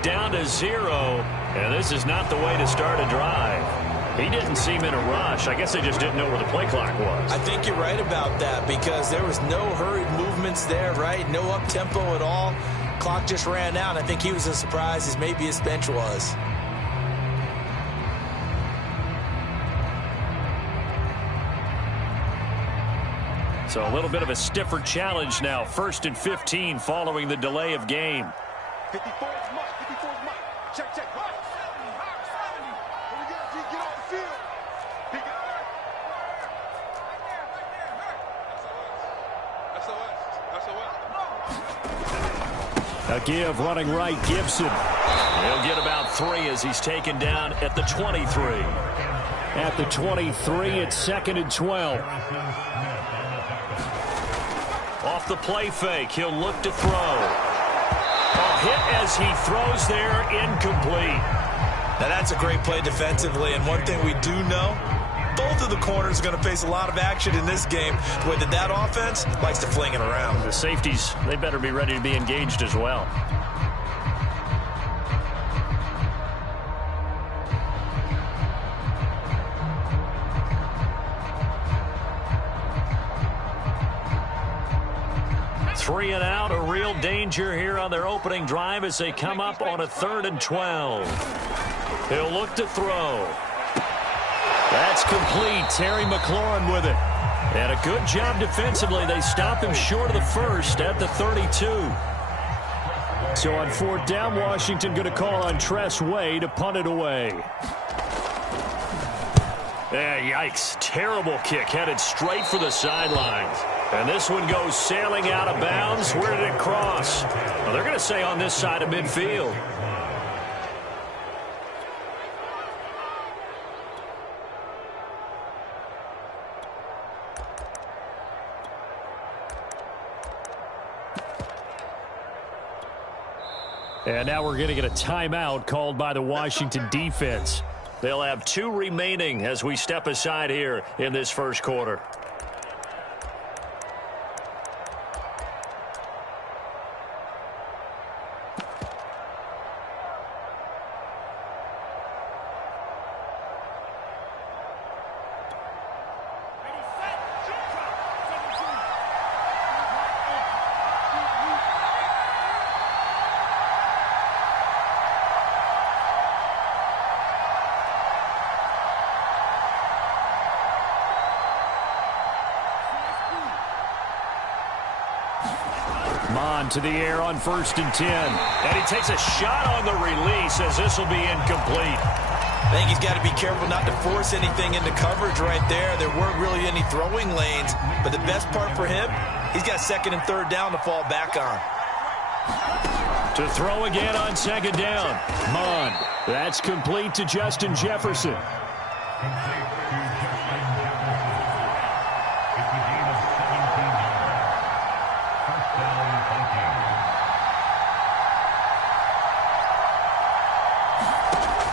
clock down to 0, and this is not the way to start a drive. He didn't seem in a rush. I guess they just didn't know where the play clock was. I think you're right about that because there was no hurried movements there, right? No up-tempo at all. Clock just ran out. I think he was as surprised as maybe his bench was. So a little bit of a stiffer challenge now. 1st and 15 following the delay of game. 54 is Mike. 54 is Mike. Check, check. High 70. Here we go. Get off the field. Pick it up. Right there. A give running right, Gibson. He'll get about 3 as he's taken down at the 23. At the 23, it's 2nd and 12. Off the play fake, he'll look to throw. Hit as he throws there, incomplete. Now that's a great play defensively, and one thing we do know, both of the corners are going to face a lot of action in this game. The way that offense likes to fling it around. The safeties, they better be ready to be engaged as well. Three and out, a real danger here on their opening drive as they come up on a 3rd and 12. He'll look to throw. That's complete. Terry McLaurin with it. And a good job defensively. They stop him short of the first at the 32. So on 4th down, Washington going to call on Tress Way to punt it away. Yeah, yikes. Terrible kick headed straight for the sidelines. And this one goes sailing out of bounds. Where did it cross? Well, they're going to say on this side of midfield. And now we're going to get a timeout called by the Washington defense. They'll have 2 remaining as we step aside here in this first quarter. To the air on 1st and 10. And he takes a shot on the release as this will be incomplete. I think he's got to be careful not to force anything into coverage right there. There weren't really any throwing lanes. But the best part for him, he's got 2nd and 3rd down to fall back on. To throw again on 2nd down. Mond. That's complete to Justin Jefferson.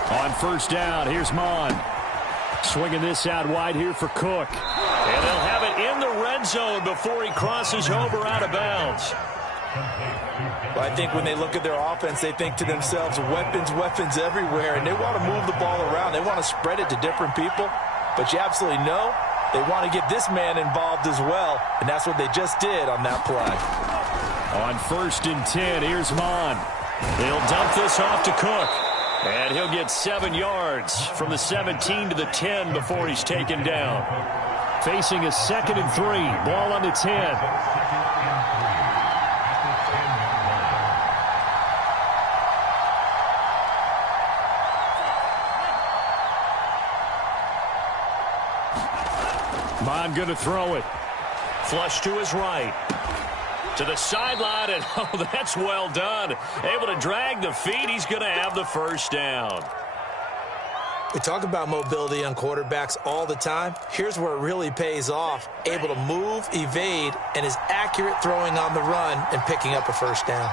On 1st down, here's Mond. Swinging this out wide here for Cook. And they'll have it in the red zone before he crosses over out of bounds. Well, I think when they look at their offense, they think to themselves, weapons, weapons everywhere, and they want to move the ball around. They want to spread it to different people. But you absolutely know they want to get this man involved as well, and that's what they just did on that play. On 1st and 10, here's Mond. He'll dump this off to Cook. And he'll get 7 yards from the 17 to the 10 before he's taken down. Facing a 2nd and 3. Ball on the 10. Mond going to throw it. Flush to his right. To the sideline, and oh, that's well done. Able to drag the feet. He's going to have the 1st down. We talk about mobility on quarterbacks all the time. Here's where it really pays off. Able to move, evade, and is accurate throwing on the run and picking up a 1st down.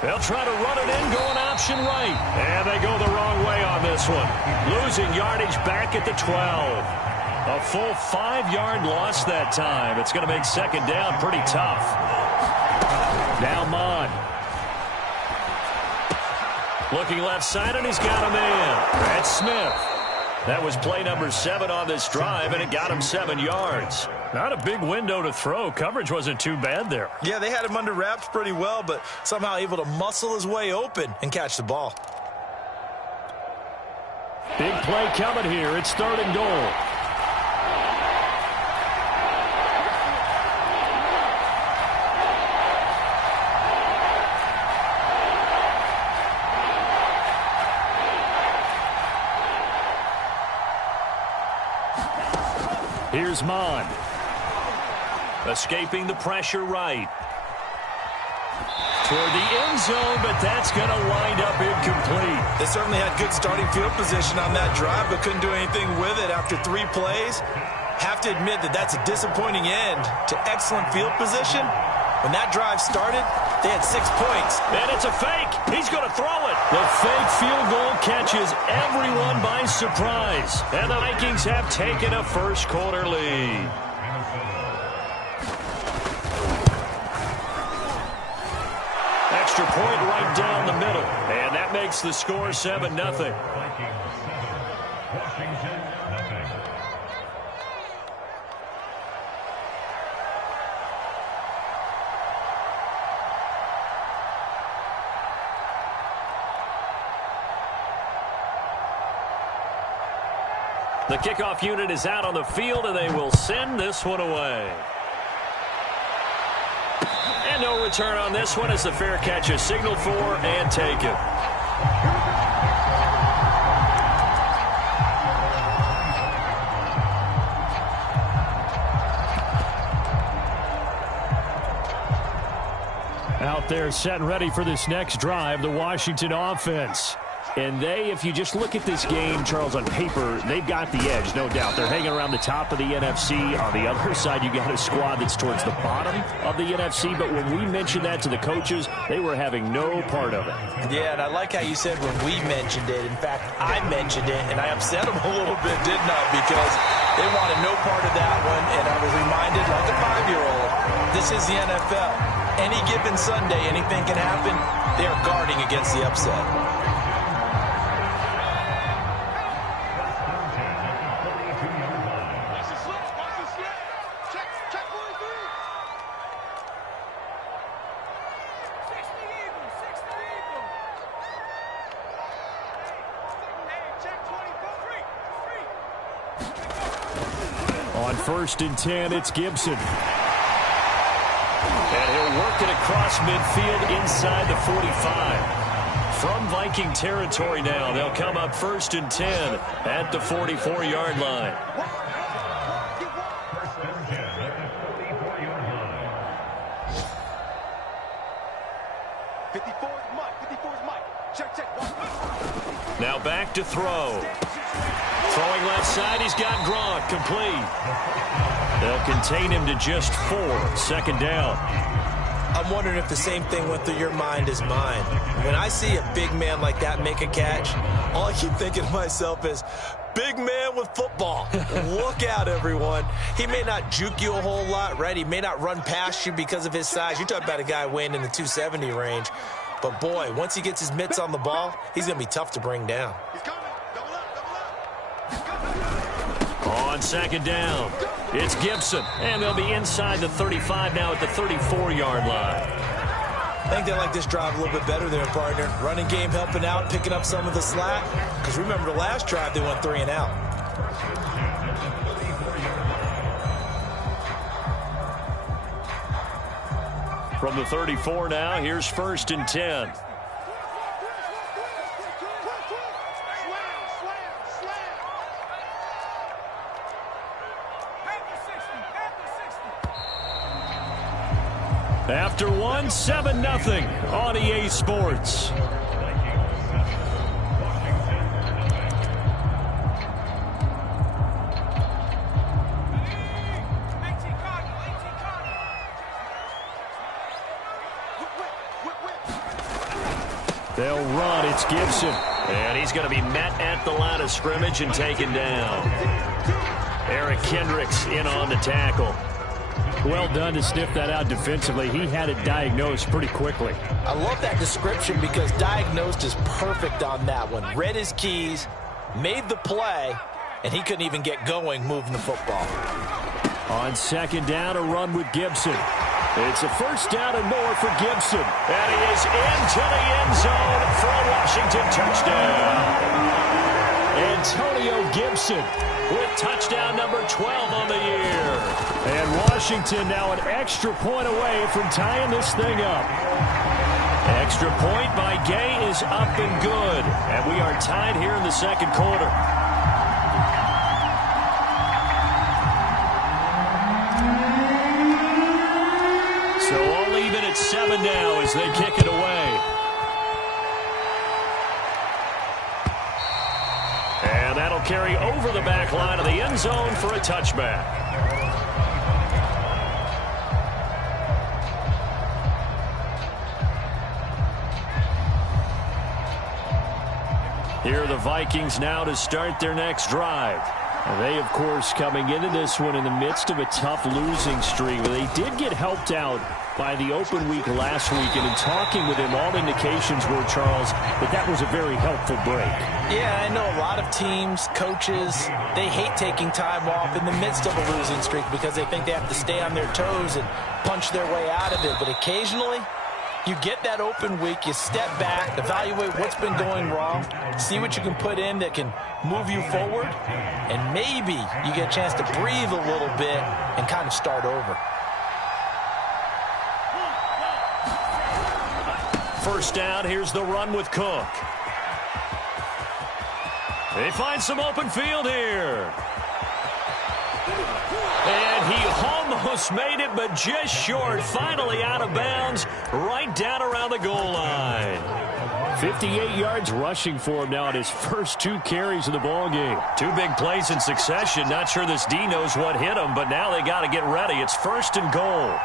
They'll try to run it in, going option right. And they go the wrong way on this one. Losing yardage back at the 12. A full 5-yard loss that time. It's going to make second down pretty tough. Now Mon. Looking left side, and he's got a man. That's Smith. That was play number 7 on this drive, and it got him 7 yards. Not a big window to throw. Coverage wasn't too bad there. Yeah, they had him under wraps pretty well, but somehow able to muscle his way open and catch the ball. Big play coming here. It's 3rd and goal. Here's Mon. Escaping the pressure right. Toward the end zone, but that's going to wind up incomplete. They certainly had good starting field position on that drive, but couldn't do anything with it after 3 plays. Have to admit that that's a disappointing end to excellent field position. When that drive started, they had 6 points. And it's a fake. He's going to throw it. The fake field goal catches everyone by surprise. And the Vikings have taken a first-quarter lead. Extra point right down the middle. And that makes the score 7-0. The kickoff unit is out on the field, and they will send this one away. And no return on this one as the fair catch is signaled for and taken. Out there set and ready for this next drive, the Washington offense. And they, if you just look at this game, Charles, on paper, they've got the edge, no doubt. They're hanging around the top of the NFC. On the other side, you got a squad that's towards the bottom of the NFC. But when we mentioned that to the coaches, they were having no part of it. Yeah, and I like how you said when we mentioned it. In fact, I mentioned it, and I upset them a little bit, didn't I? Because they wanted no part of that one, and I was reminded, like a 5-year-old, this is the NFL. Any given Sunday, anything can happen. They are guarding against the upset. On 1st and 10, it's Gibson. And he'll work it across midfield inside the 45. From Viking territory now, they'll come up 1st and 10 at the 44-yard line. Now back to throw. Throwing left side, he's got Gronk, complete. They'll contain him to just 4, 2nd down. I'm wondering if the same thing went through your mind as mine. When I see a big man like that make a catch, all I keep thinking to myself is, big man with football. Look out, everyone. He may not juke you a whole lot, right? He may not run past you because of his size. You're talking about a guy weighing in the 270 range. But, boy, once he gets his mitts on the ball, he's going to be tough to bring down. On 2nd down, it's Gibson. And they'll be inside the 35 now at the 34-yard line. I think they like this drive a little bit better there, partner. Running game helping out, picking up some of the slack. Because remember the last drive, they went 3 and out. From the 34 now, here's 1st and 10. After 1, 7-0 on EA Sports. They'll run. It's Gibson. And he's going to be met at the line of scrimmage and taken down. Eric Kendricks in on the tackle. Well done to sniff that out defensively. He had it diagnosed pretty quickly. I love that description because diagnosed is perfect on that one. Read his keys, made the play, and he couldn't even get going moving the football. On second down, a run with Gibson. It's a first down and more for Gibson. And he is into the end zone for a Washington touchdown. Antonio Gibson with touchdown number 12 on the year. And Washington now an extra point away from tying this thing up. Extra point by Gay is up and good. And we are tied here in the second quarter. So all even at 7 now as they kick it away. And that'll carry over the back line of the end zone for a touchback. Here are the Vikings now to start their next drive. They, of course, coming into this one in the midst of a tough losing streak. They did get helped out by the open week last week, and in talking with him, all indications were, Charles, that was a very helpful break. Yeah, I know a lot of teams, coaches, they hate taking time off in the midst of a losing streak because they think they have to stay on their toes and punch their way out of it. But occasionally, you get that open week, you step back, evaluate what's been going wrong, see what you can put in that can move you forward, and maybe you get a chance to breathe a little bit and kind of start over. First down, here's the run with Cook. They find some open field here. And he almost made it, but just short. Finally out of bounds, right down around the goal line. 58 yards rushing for him now at his first 2 carries of the ball game. 2 big plays in succession. Not sure this D knows what hit him, but now they got to get ready. It's first and goal.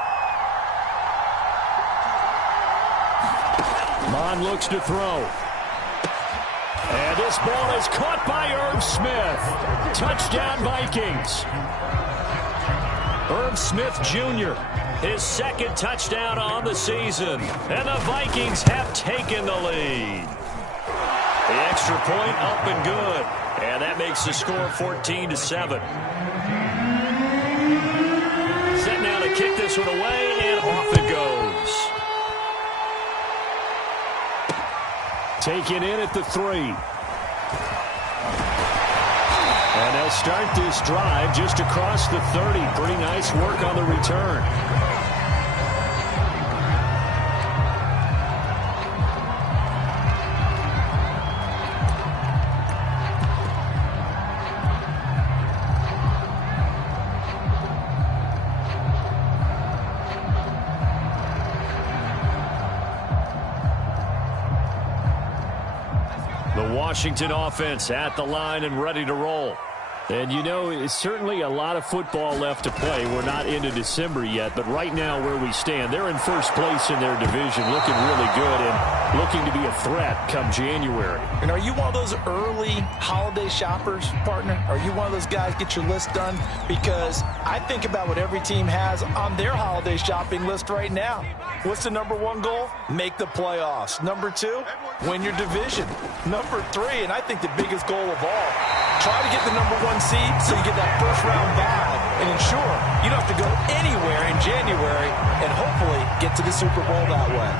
Mon looks to throw. And this ball is caught by Irv Smith. Touchdown, Vikings. Irv Smith Jr., his second touchdown on the season. And the Vikings have taken the lead. The extra point up and good. And that makes the score 14-7. Set now to kick this one away, and off it goes. Taken in at the 3. And they'll start this drive just across the 30. Pretty nice work on the return. The Washington offense at the line and ready to roll. And, you know, it's certainly a lot of football left to play. We're not into December yet, but right now where we stand, they're in first place in their division, looking really good and looking to be a threat come January. And are you one of those early holiday shoppers, partner? Are you one of those guys get your list done? Because I think about what every team has on their holiday shopping list right now. What's the number 1 goal? Make the playoffs. Number 2, win your division. Number 3, and I think the biggest goal of all, try to get the number 1 seed so you get that first round bye and ensure you don't have to go anywhere in January and hopefully get to the Super Bowl that way.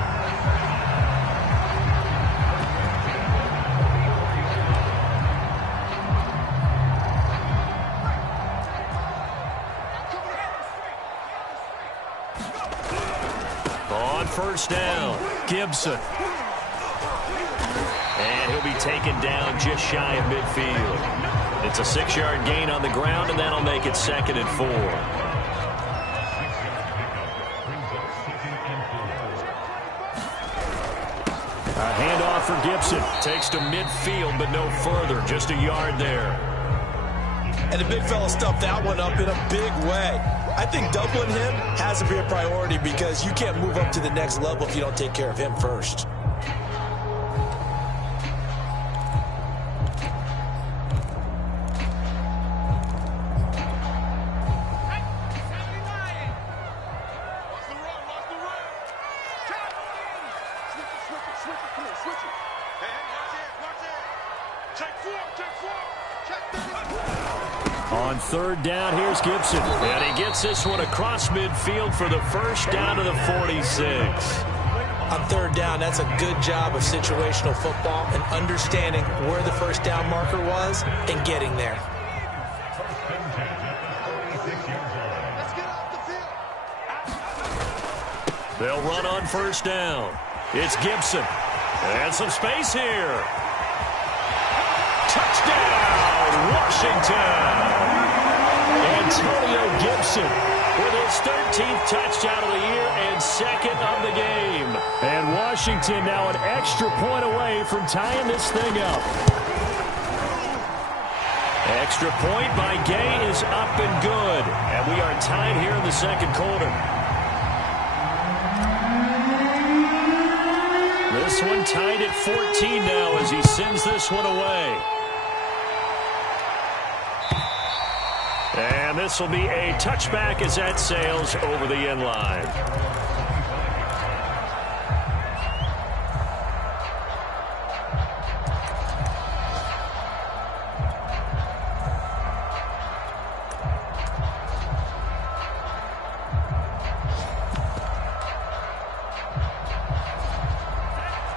On first down, Gibson. And he'll be taken down just shy of midfield. It's a 6-yard gain on the ground, and that'll make it 2nd and 4. A handoff for Gibson. Takes to midfield, but no further. Just a yard there. And the big fella stuffed that one up in a big way. I think doubling him has to be a priority because you can't move up to the next level if you don't take care of him first. On third down, here's Gibson. And he gets this one across midfield for the first down to the 46. On third down, that's a good job of situational football and understanding where the first down marker was and getting there. They'll run on first down. It's Gibson. And some space here. Touchdown, Washington. Antonio Gibson with his 13th touchdown of the year and second of the game. And Washington now an extra point away from tying this thing up. Extra point by Gay is up and good. And we are tied here in the second quarter. This one tied at 14 now as he sends this one away. And this will be a touchback as that sails over the end line.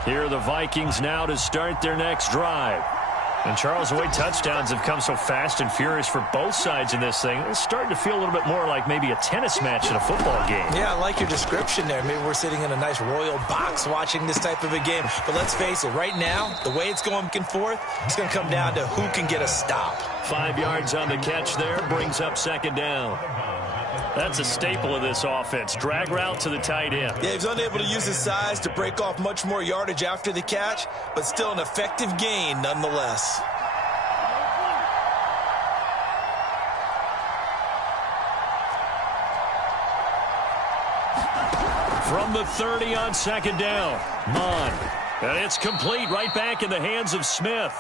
Here are the Vikings now to start their next drive. And, Charles, the way touchdowns have come so fast and furious for both sides in this thing, it's starting to feel a little bit more like maybe a tennis match in a football game. Yeah, I like your description there. Maybe we're sitting in a nice royal box watching this type of a game. But let's face it, right now, the way it's going back and forth, it's going to come down to who can get a stop. 5 yards on the catch there, brings up second down. That's a staple of this offense. Drag route to the tight end. Yeah, he's unable to use his size to break off much more yardage after the catch, but still an effective gain nonetheless. From the 30 on second down, Mond. And it's complete right back in the hands of Smith.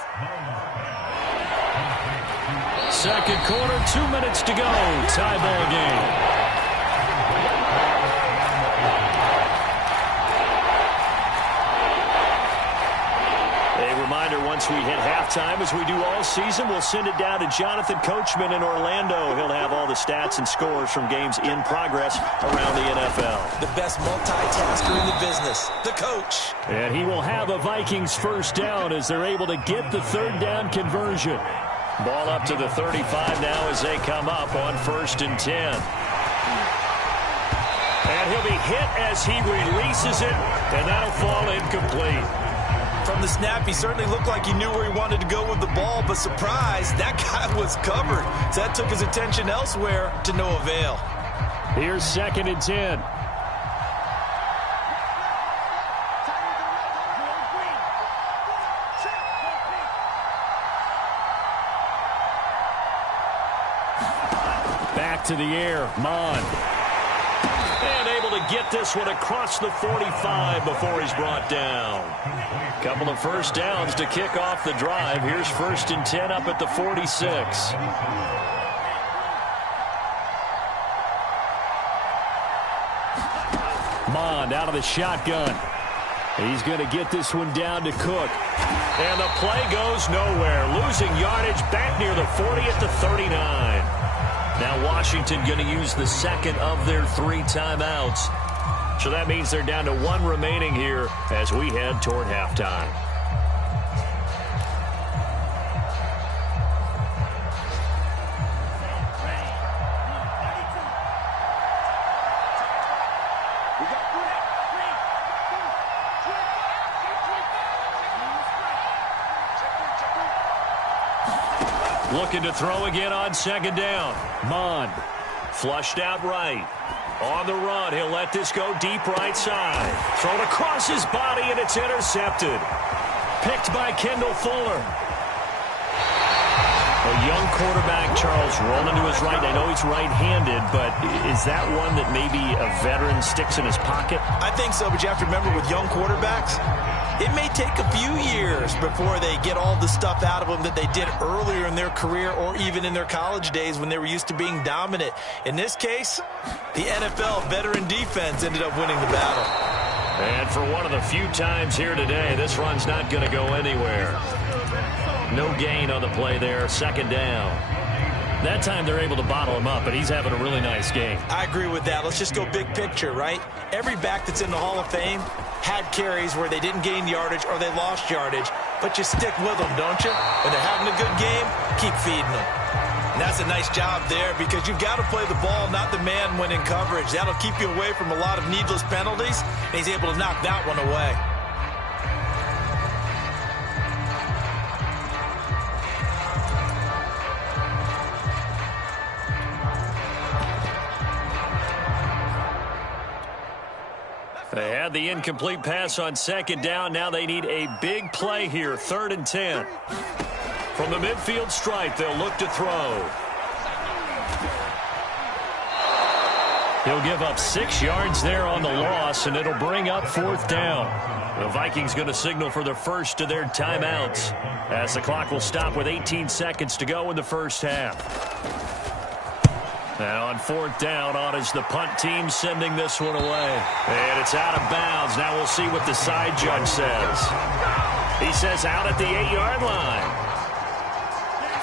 Second quarter, 2 minutes to go. Tie ball game. A reminder, once we hit halftime, as we do all season, we'll send it down to Jonathan Coachman in Orlando. He'll have all the stats and scores from games in progress around the NFL. The best multitasker in the business, the coach. And he will have a Vikings first down as they're able to get the third down conversion. Ball up to the 35 now as they come up on 1st and 10. And he'll be hit as he releases it, and that'll fall incomplete. From the snap, he certainly looked like he knew where he wanted to go with the ball, but surprise, that guy was covered. So that took his attention elsewhere to no avail. Here's 2nd and 10. Back to the air, Mond. And able to get this one across the 45 before he's brought down. Couple of first downs to kick off the drive. Here's 1st and 10 up at the 46. Mond out of the shotgun. He's going to get this one down to Cook. And the play goes nowhere. Losing yardage back near the 40 at the 39. Now Washington going to use the second of their 3 timeouts. So that means they're down to 1 remaining here as we head toward halftime. Looking to throw again on second down. Mond flushed out right. On the run, he'll let this go deep right side. Thrown across his body, and it's intercepted. Picked by Kendall Fuller. A young quarterback, Charles, rolling to his right. I know he's right-handed, but is that one that maybe a veteran sticks in his pocket? I think so, but you have to remember with young quarterbacks, it may take a few years before they get all the stuff out of them that they did earlier in their career or even in their college days when they were used to being dominant. In this case, the NFL veteran defense ended up winning the battle. And for one of the few times here today, this run's not going to go anywhere. No gain on the play there, second down. That time they're able to bottle him up, but he's having a really nice game. I agree with that. Let's just go big picture, right? Every back that's in the Hall of Fame had carries where they didn't gain yardage or they lost yardage, but you stick with them, don't you? When they're having a good game, keep feeding them. And that's a nice job there because you've got to play the ball, not the man when in coverage. That'll keep you away from a lot of needless penalties, and he's able to knock that one away. They had the incomplete pass on second down. Now they need a big play here, 3rd and 10. From the midfield stripe, they'll look to throw. He'll give up 6 yards there on the loss, and it'll bring up 4th down. The Vikings going to signal for the first of their timeouts as the clock will stop with 18 seconds to go in the first half. Now on 4th down, on is the punt team sending this one away. And it's out of bounds. Now we'll see what the side judge says. He says out at the 8-yard line.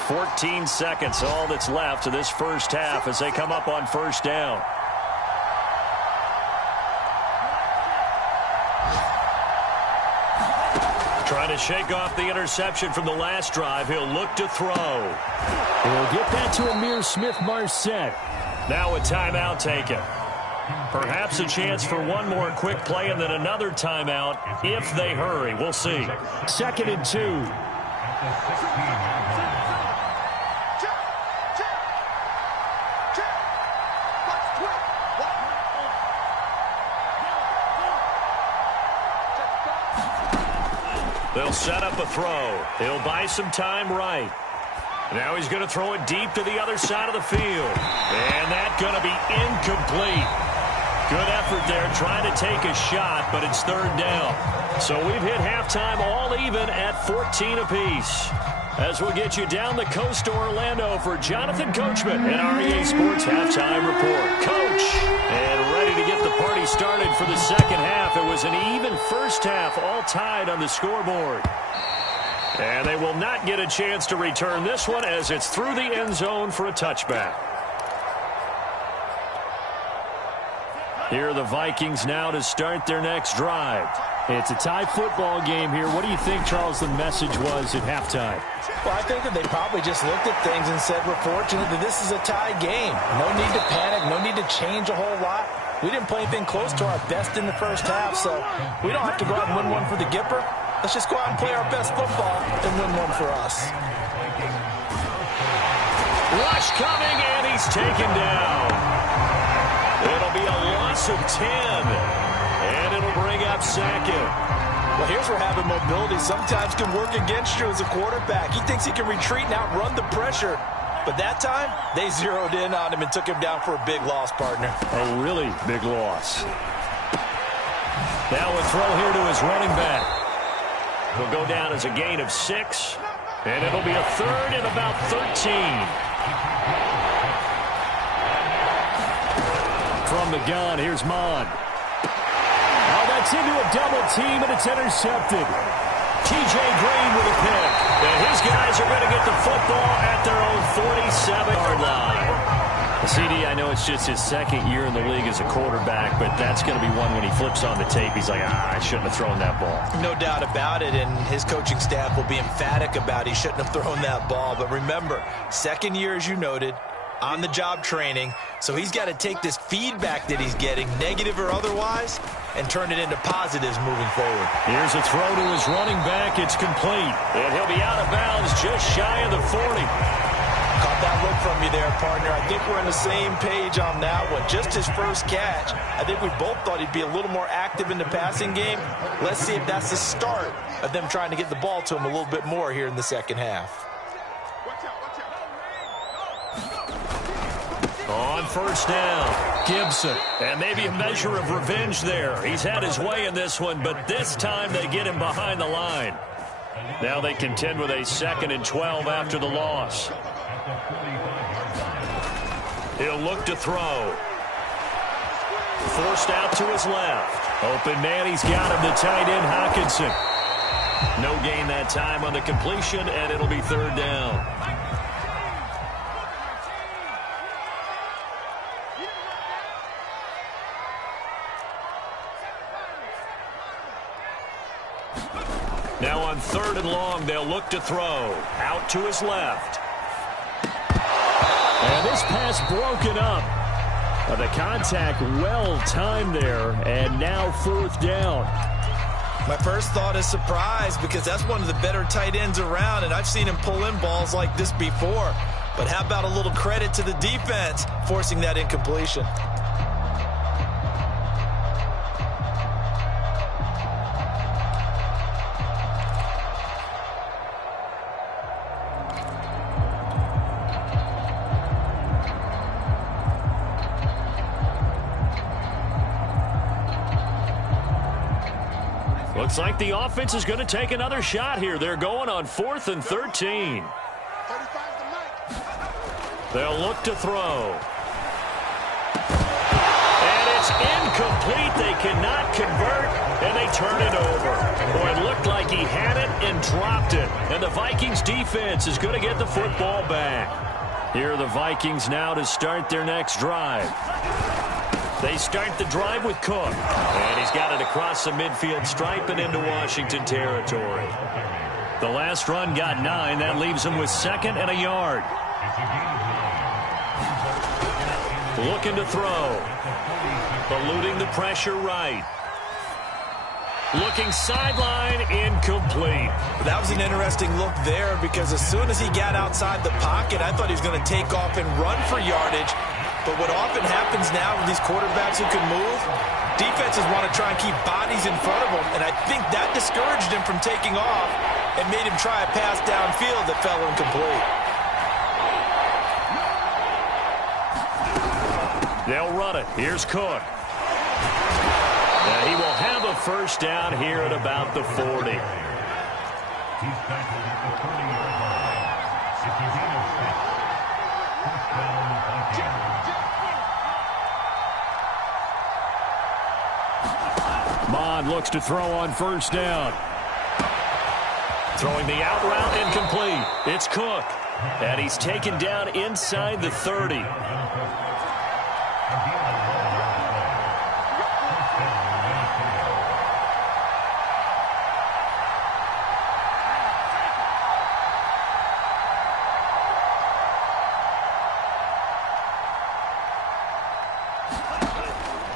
14 seconds, all that's left of this first half as they come up on 1st down. Trying to shake off the interception from the last drive. He'll look to throw. He'll get that to Amir Smith-Marset. Now a timeout taken. Perhaps a chance for one more quick play and then another timeout if they hurry. We'll see. 2nd and 2. They'll set up a throw. He'll buy some time right. Now he's going to throw it deep to the other side of the field. And that's going to be incomplete. Good effort there trying to take a shot, but it's 3rd down. So we've hit halftime all even at 14 apiece. As we'll get you down the coast to Orlando for Jonathan Coachman and REA Sports Halftime Report. Coach, and ready to get the party started for the second half. It was an even first half, all tied on the scoreboard. And they will not get a chance to return this one as it's through the end zone for a touchback. Here are the Vikings now to start their next drive. It's a tie football game here. What do you think, Charles, the message was at halftime? Well, I think that they probably just looked at things and said, we're fortunate that this is a tie game. No need to panic, no need to change a whole lot. We didn't play anything close to our best in the first half, so we don't have to go out and win one for the Gipper. Let's just go out and play our best football and win one for us. Rush coming, and he's taken down. It'll be a loss of 10, and it'll bring up 2nd. Well, here's where having mobility sometimes can work against you as a quarterback. He thinks he can retreat and outrun the pressure. But that time, they zeroed in on him and took him down for a big loss, partner. A really big loss. Now a throw here to his running back. He'll go down as a gain of 6, and it'll be a 3rd and about 13. From the gun, here's Mond. Oh, that's into a double team, and it's intercepted. T.J. Green with a pick. And his guys are going to get the football at their own 47-yard line. CD, I know it's just his 2nd year in the league as a quarterback, but that's going to be one when he flips on the tape, he's like, I shouldn't have thrown that ball. No doubt about it, and his coaching staff will be emphatic about he shouldn't have thrown that ball. But remember, 2nd year, as you noted, on-the-job training, so he's got to take this feedback that he's getting, negative or otherwise, and turn it into positives moving forward. Here's a throw to his running back. It's complete, and he'll be out of bounds just shy of the 40. Caught that look from you there, partner. I think we're on the same page on that one. Just his first catch. I think we both thought he'd be a little more active in the passing game. Let's see if that's the start of them trying to get the ball to him a little bit more here in the second half. On 1st down, Gibson. And maybe a measure of revenge there. He's had his way in this one, but this time they get him behind the line. Now they contend with a 2nd and 12 after the loss. He'll look to throw. Forced out to his left. Open man, he's got him, the tight end, Hockenson. No gain that time on the completion, and it'll be 3rd down. Now on 3rd and long, they'll look to throw. Out to his left. And this pass broken up. The contact well timed there, and now 4th down. My first thought is surprise, because that's one of the better tight ends around, and I've seen him pull in balls like this before. But how about a little credit to the defense forcing that incompletion? Looks like the offense is going to take another shot here. They're going on 4th and 13. They'll look to throw. And it's incomplete. They cannot convert, and they turn it over. Boy, it looked like he had it and dropped it. And the Vikings defense is going to get the football back. Here are the Vikings now to start their next drive. They start the drive with Cook. And he's got it across the midfield stripe and into Washington territory. The last run got 9. That leaves him with 2nd and a yard. Looking to throw. Eluding the pressure right. Looking sideline, incomplete. That was an interesting look there, because as soon as he got outside the pocket, I thought he was going to take off and run for yardage. But what often happens now with these quarterbacks who can move, defenses want to try and keep bodies in front of them, and I think that discouraged him from taking off and made him try a pass downfield that fell incomplete. They'll run it. Here's Cook. And he will have a first down here at about the 40. Mond looks to throw on first down. Throwing the out route, incomplete. It's Cook. And he's taken down inside the 30.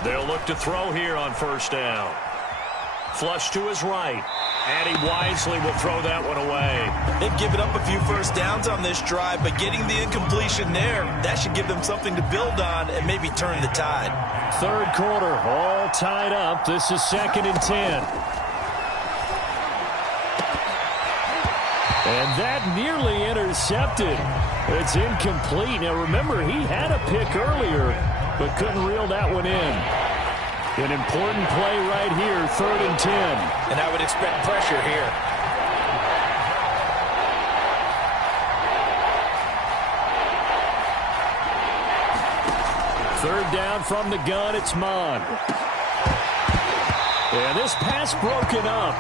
They'll look to throw here on first down. Flush to his right. And he wisely will throw that one away. They've given up a few first downs on this drive, but getting the incompletion there, that should give them something to build on and maybe turn the tide. 3rd quarter, all tied up. This is 2nd and 10. And that nearly intercepted. It's incomplete. Now remember, he had a pick earlier, but couldn't reel that one in. An important play right here, 3rd and 10. And I would expect pressure here. Third down from the gun, it's Mond. And this pass broken up.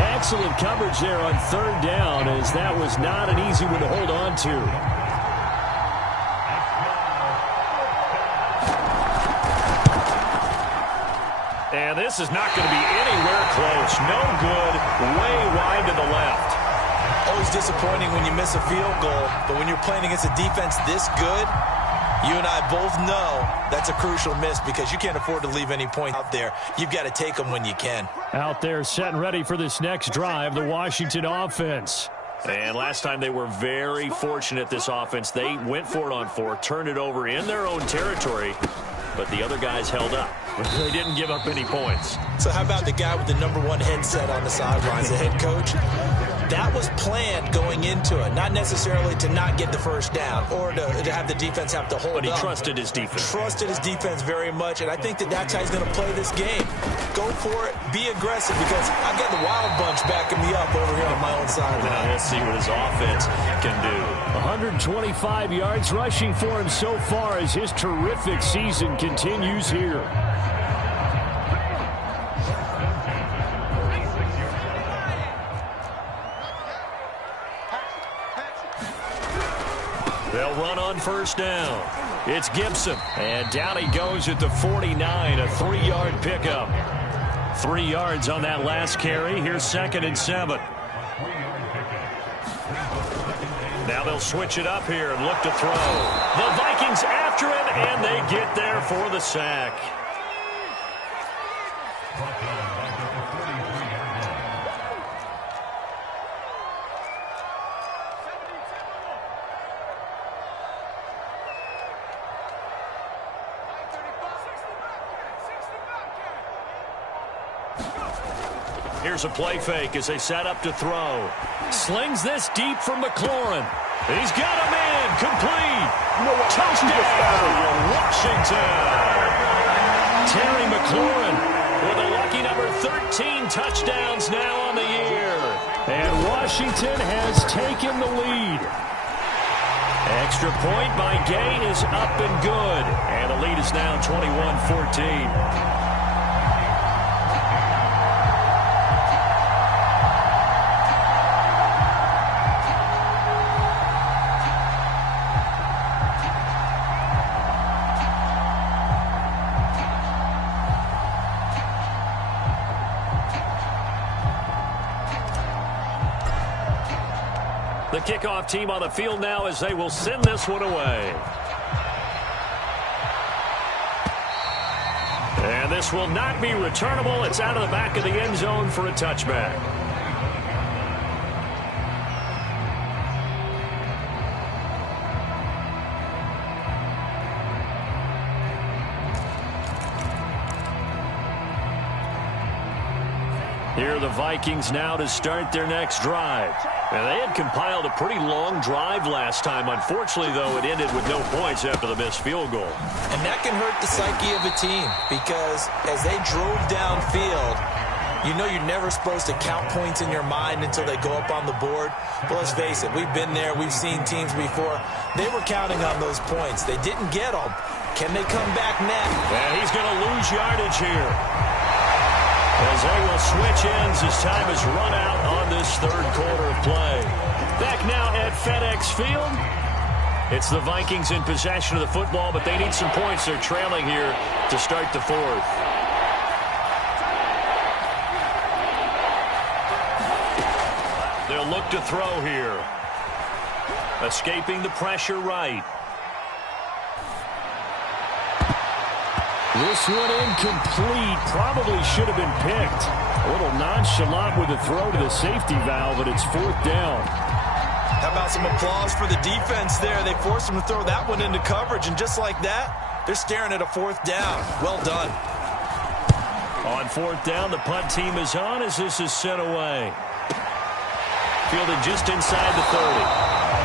Excellent coverage there on 3rd down, as that was not an easy one to hold on to. And this is not going to be anywhere close. No good. Way wide to the left. Always disappointing when you miss a field goal, but when you're playing against a defense this good, you and I both know that's a crucial miss, because you can't afford to leave any point out there. You've got to take them when you can. Out there set and ready for this next drive, the Washington offense. And last time they were very fortunate, this offense. They went for it on 4, turned it over in their own territory, but the other guys held up. They didn't give up any points. So how about the guy with the #1 headset on the sidelines, the head coach? That was planned going into it, not necessarily to not get the first down or to have the defense have to hold up. But he trusted his defense. Trusted his defense very much, and I think that's how he's going to play this game. Go for it, be aggressive, because I've got the Wild Bunch backing me up over here on my own side. Now we'll see what his offense can do. 125 yards rushing for him so far as his terrific season continues here. They'll run on first down. It's Gibson. And down he goes at the 49, a 3-yard pickup. 3 yards on that last carry. Here's 2nd and 7. Now they'll switch it up here and look to throw. The Vikings after him, and they get there for the sack. Here's a play fake as they set up to throw. Slings this deep from McLaurin. He's got him in. Complete. Touchdown, Washington. Terry McLaurin with a lucky number 13 touchdowns now on the year. And Washington has taken the lead. Extra point by Gay is up and good. And the lead is now 21-14. The kickoff team on the field now as they will send this one away. And this will not be returnable. It's out of the back of the end zone for a touchback. Here are the Vikings now to start their next drive. And they had compiled a pretty long drive last time. Unfortunately, though, it ended with no points after the missed field goal. And that can hurt the psyche of a team because as they drove downfield, you know you're never supposed to count points in your mind until they go up on the board. But let's face it, we've been there. We've seen teams before. They were counting on those points. They didn't get them. Can they come back next? And he's going to lose yardage here, as they will switch ends as time is run out on this third quarter of play. Back now at FedEx Field. It's the Vikings in possession of the football, but they need some points. They're trailing here to start the fourth. They'll look to throw here. Escaping the pressure right. This one incomplete. Probably should have been picked. A little nonchalant with the throw to the safety valve, but it's 4th down. How about some applause for the defense there? They forced them to throw that one into coverage, and just like that, they're staring at a 4th down. Well done. On 4th down, the punt team is on as this is sent away. Fielded just inside the 30.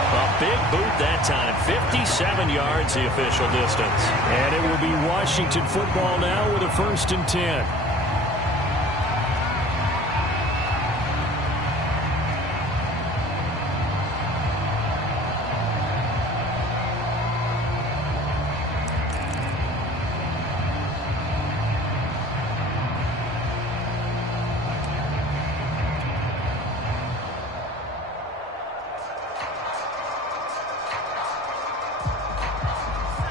A big boot that time. 57 yards, the official distance. And it will be Washington football now with a 1st and 10.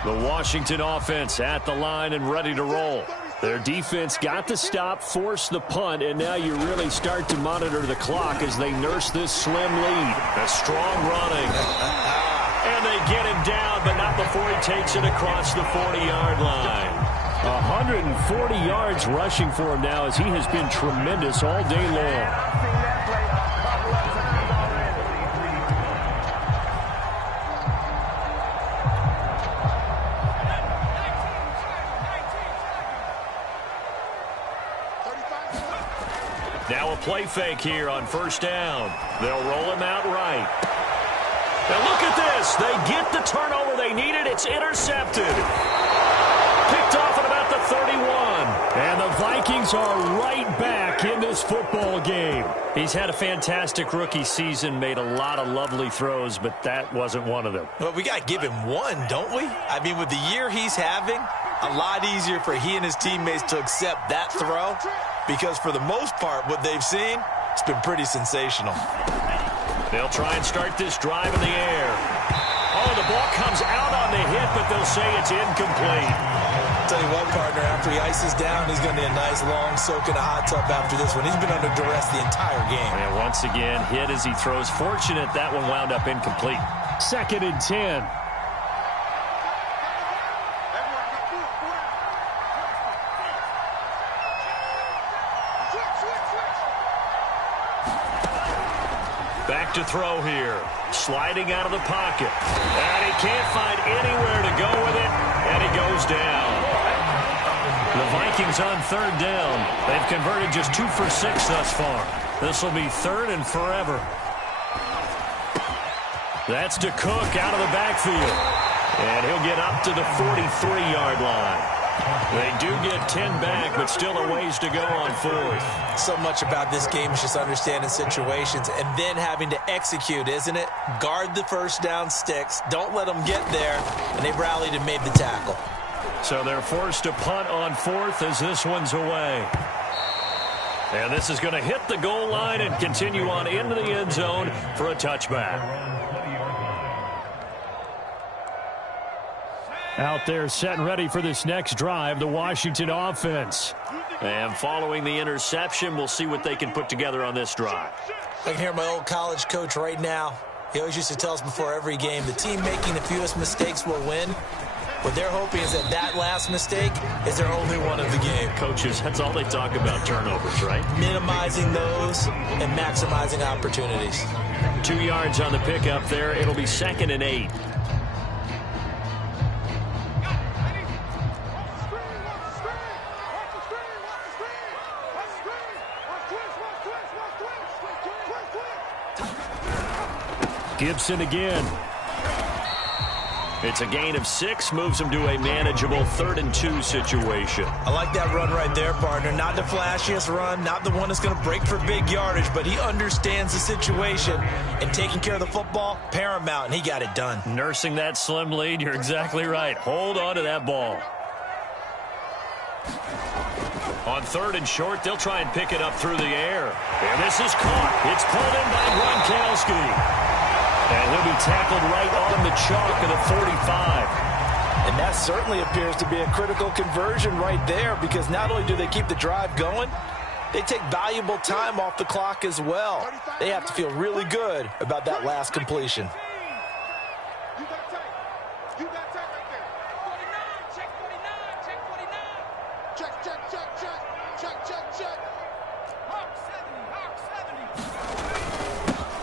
The Washington offense at the line and ready to roll. Their defense got the stop, forced the punt, and now you really start to monitor the clock as they nurse this slim lead. A strong running. And they get him down, but not before he takes it across the 40-yard line. 140 yards rushing for him now as he has been tremendous all day long. Now a play fake here on 1st down. They'll roll him out right. Now look at this. They get the turnover they needed. It's intercepted. Picked off at about the 31. And the Vikings are right back in this football game. He's had a fantastic rookie season, made a lot of lovely throws, but that wasn't one of them. Well, we got to give him one, don't we? I mean, with the year he's having, a lot easier for he and his teammates to accept that throw because for the most part, what they've seen, it's been pretty sensational. They'll try and start this drive in the air. Oh, the ball comes out on the hit, but they'll say it's incomplete. tell you what, partner, after he ices down, he's going to need a nice, long soak in a hot tub after this one. He's been under duress the entire game. And once again, hit as he throws. Fortunate that one wound up incomplete. 2nd and 10. Back to throw here. Sliding out of the pocket. And he can't find anywhere to go with it. And he goes down. The Vikings on 3rd down. They've converted just 2 for 6 thus far. This will be 3rd and forever. That's to Cook out of the backfield. And he'll get up to the 43-yard line. They do get 10 back, but still a ways to go on 4th. So much about this game is just understanding situations and then having to execute, isn't it? Guard the first down sticks. Don't let them get there. And they've rallied and made the tackle. So they're forced to punt on 4th as this one's away. And this is going to hit the goal line and continue on into the end zone for a touchback. Out there set and ready for this next drive, the Washington offense. And following the interception, we'll see what they can put together on this drive. I can hear my old college coach right now. He always used to tell us before every game, the team making the fewest mistakes will win. What they're hoping is that last mistake is their only one of the game. Coaches, that's all they talk about, turnovers, right? Minimizing those and maximizing opportunities. 2 yards on the pickup there. It'll be 2nd and 8. Gibson again. It's a gain of 6, moves him to a manageable 3rd and 2 situation. I like that run right there, partner. Not the flashiest run, not the one that's going to break for big yardage, but he understands the situation, and taking care of the football, paramount, and he got it done. Nursing that slim lead, you're exactly right. Hold on to that ball. On 3rd and short, they'll try and pick it up through the air. And this is caught. It's pulled in by Gronkowski. And he'll be tackled right on the chalk of the 45. And that certainly appears to be a critical conversion right there, because not only do they keep the drive going, they take valuable time off the clock as well. They have to feel really good about that last completion. You got tape. You got tape right there. 49. Check 49. Check 49. Check, check, check, check. Check, check, check. Hawk 70. Hawk 70.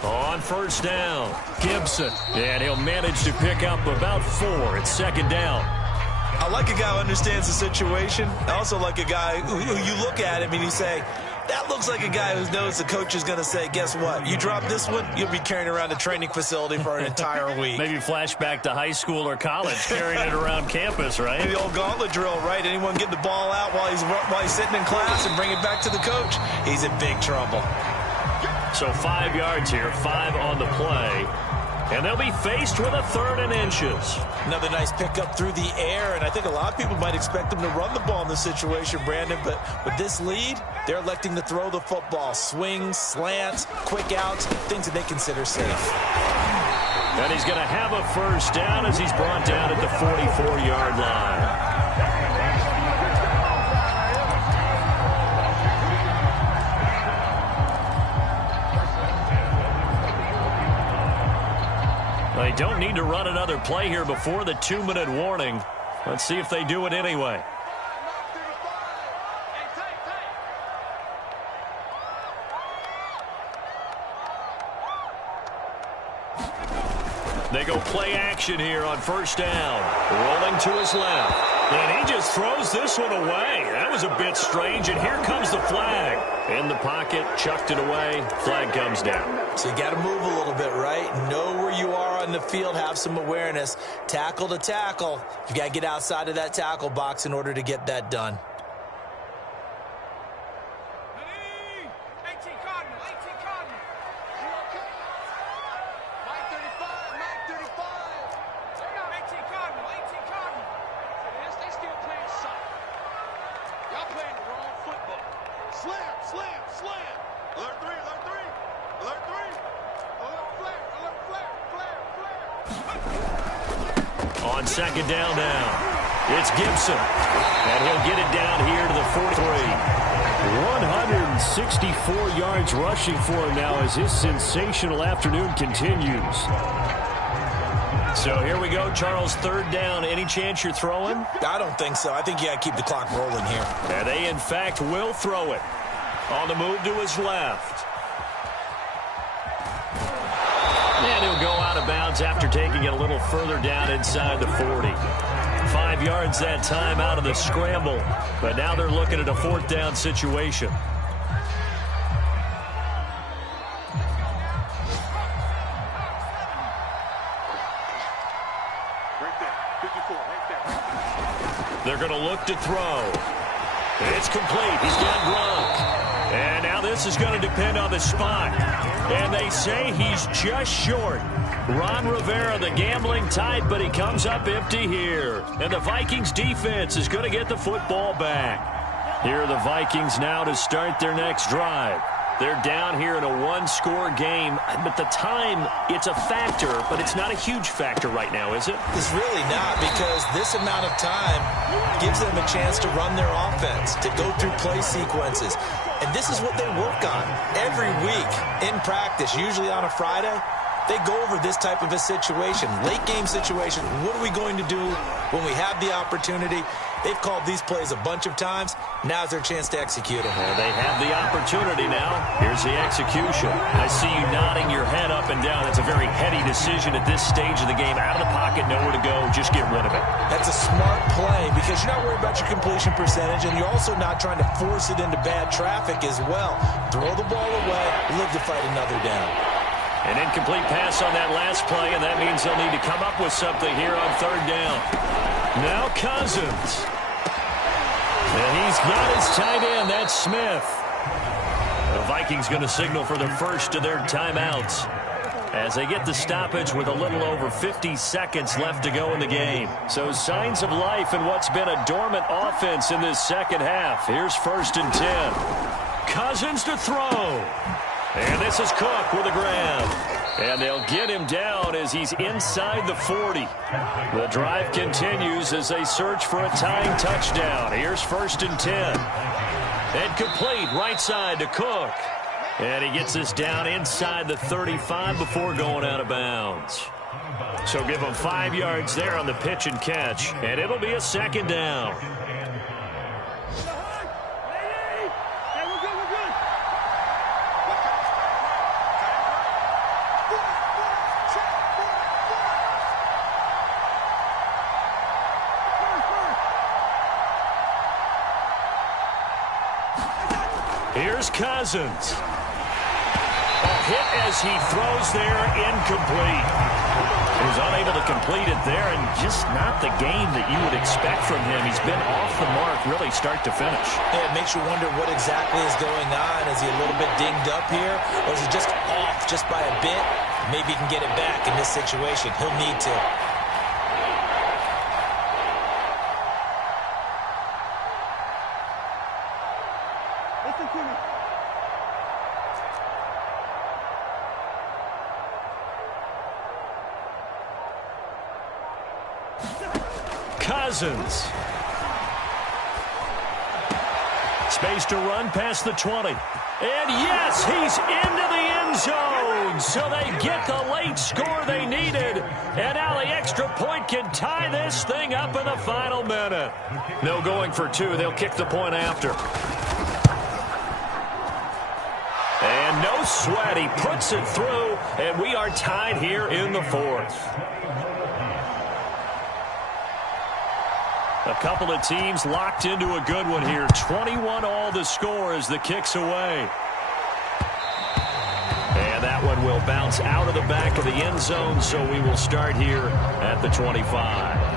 On 1st down, Gibson. And he'll manage to pick up about 4. It's 2nd down. I like a guy who understands the situation. I also like a guy who you look at him and you say, that looks like a guy who knows the coach is going to say, guess what? You drop this one, you'll be carrying around a training facility for an entire week. Maybe flashback to high school or college, carrying it around campus, right? The old gauntlet drill, right? Anyone get the ball out while he's sitting in class and bring it back to the coach, he's in big trouble. So 5 yards here, 5 on the play. And they'll be faced with a 3rd and inches. Another nice pickup through the air, and I think a lot of people might expect them to run the ball in this situation, Brandon, but with this lead, they're electing to throw the football. Swings, slants, quick outs, things that they consider safe. And he's going to have a 1st down as he's brought down at the 44-yard line. They don't need to run another play here before the 2-minute warning. Let's see if they do it anyway. They go play action here on 1st down. Rolling to his left. And he just throws this one away. That was a bit strange, and here comes the flag. In the pocket, chucked it away. Flag comes down. So you got to move a little bit, right? Know where you are on the field. Have some awareness. Tackle to tackle. You got to get outside of that tackle box in order to get that done. On 2nd down now. It's Gibson, and he'll get it down here to the 43. 164 yards rushing for him now as his sensational afternoon continues. So here we go, Charles, third down. Any chance you're throwing? I don't think so. I think you got to keep the clock rolling here. And they, in fact, will throw it. On the move to his left. And he'll go out of bounds after taking it a little further down inside the 40. 5 yards that time out of the scramble. But now they're looking at a fourth down situation. They're going to look to throw. It's complete. He's got Gronk. And now this is going to depend on the spot. And they say he's just short. Ron Rivera, the gambling type, but he comes up empty here. And the Vikings defense is going to get the football back. Here are the Vikings now to start their next drive. They're down here in a one-score game, but the time, it's a factor, but it's not a huge factor right now, is it? It's really not, because this amount of time gives them a chance to run their offense, to go through play sequences. And this is what they work on every week in practice, usually on a Friday. They go over this type of a situation, late-game situation. What are we going to do when we have the opportunity? They've called these plays a bunch of times. Now's their chance to execute them. Well, they have the opportunity now. Here's the execution. I see you nodding your head up and down. It's a very heady decision at this stage of the game. Out of the pocket, nowhere to go. Just get rid of it. That's a smart play because you're not worried about your completion percentage, and you're also not trying to force it into bad traffic as well. Throw the ball away, live to fight another down. An incomplete pass on that last play, and that means they'll need to come up with something here on third down. Now Cousins. And he's got his tight end. That's Smith. The Vikings going to signal for the first of their timeouts as they get the stoppage with a little over 50 seconds left to go in the game. So signs of life in what's been a dormant offense in this second half. Here's 1st and 10. Cousins to throw. And this is Cook with a grab. And they'll get him down as he's inside the 40. The drive continues as they search for a tying touchdown. Here's 1st and 10. And complete right side to Cook. And he gets this down inside the 35 before going out of bounds. So give him 5 yards there on the pitch and catch. And it'll be a second down. Here's Cousins. A hit as he throws there, incomplete. He was unable to complete it there, and just not the game that you would expect from him. He's been off the mark really start to finish. Yeah, it makes you wonder what exactly is going on. Is he a little bit dinged up here, or is he just off just by a bit? Maybe he can get it back in this situation. He'll need to. Cousins. Space to run past the 20. And yes, he's into the end zone. So they get the late score they needed. And now the extra point can tie this thing up in the final minute. No going for two. They'll kick the point after. And no sweat. He puts it through. And we are tied here in the 4th. A couple of teams locked into a good one here. 21 all the score as the kick's away. And that one will bounce out of the back of the end zone, so we will start here at the 25.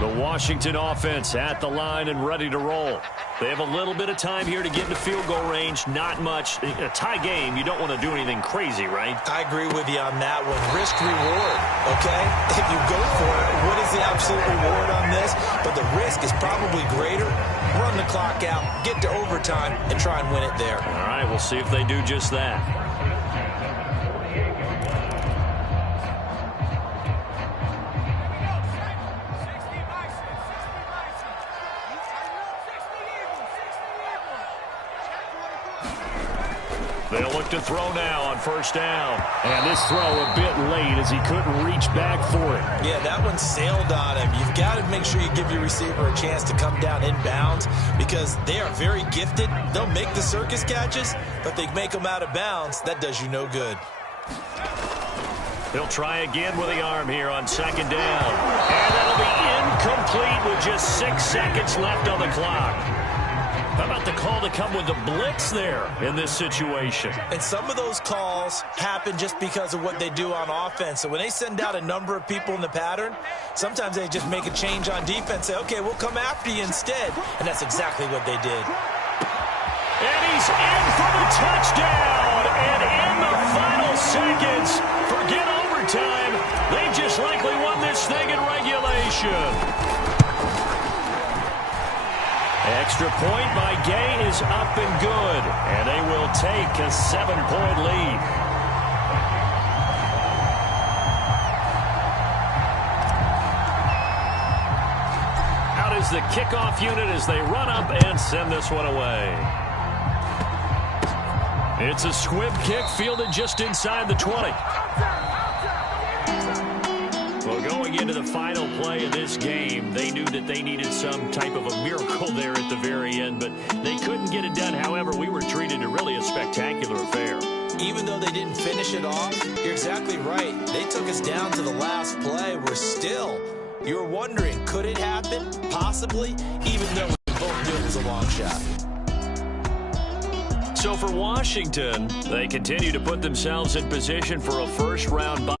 The Washington offense at the line and ready to roll. They have a little bit of time here to get into field goal range. Not much. A tie game, you don't want to do anything crazy, right? I agree with you on that one. Risk reward, okay? If you go for it, what is the absolute reward on this? But the risk is probably greater. Run the clock out, get to overtime, and try and win it there. All right, we'll see if they do just that. They'll look to throw now on first down. And this throw a bit late as he couldn't reach back for it. Yeah, that one sailed on him. You've got to make sure you give your receiver a chance to come down inbounds because they are very gifted. They'll make the circus catches, but they make them out of bounds. That does you no good. He'll try again with the arm here on second down. And that'll be incomplete with just 6 seconds left on the clock. How about the call to come with the blitz there in this situation? And some of those calls happen just because of what they do on offense. So when they send out a number of people in the pattern, sometimes they just make a change on defense, say, okay, we'll come after you instead. And that's exactly what they did. And he's in for the touchdown. And in the final seconds, forget overtime. They just likely won this thing in regulation. Extra point by Gay is up and good, and they will take a 7-point lead. Out is the kickoff unit as they run up and send this one away. It's a squib kick fielded just inside the 20. Well, going into the final play of this game, they knew that they needed some type of a miracle there at the very end, but they couldn't get it done. However, we were treated to really a spectacular affair. Even though they didn't finish it off, you're exactly right. They took us down to the last play. You were wondering, could it happen? Possibly, even though we both knew it was a long shot. So for Washington, they continue to put themselves in position for a first-round bye.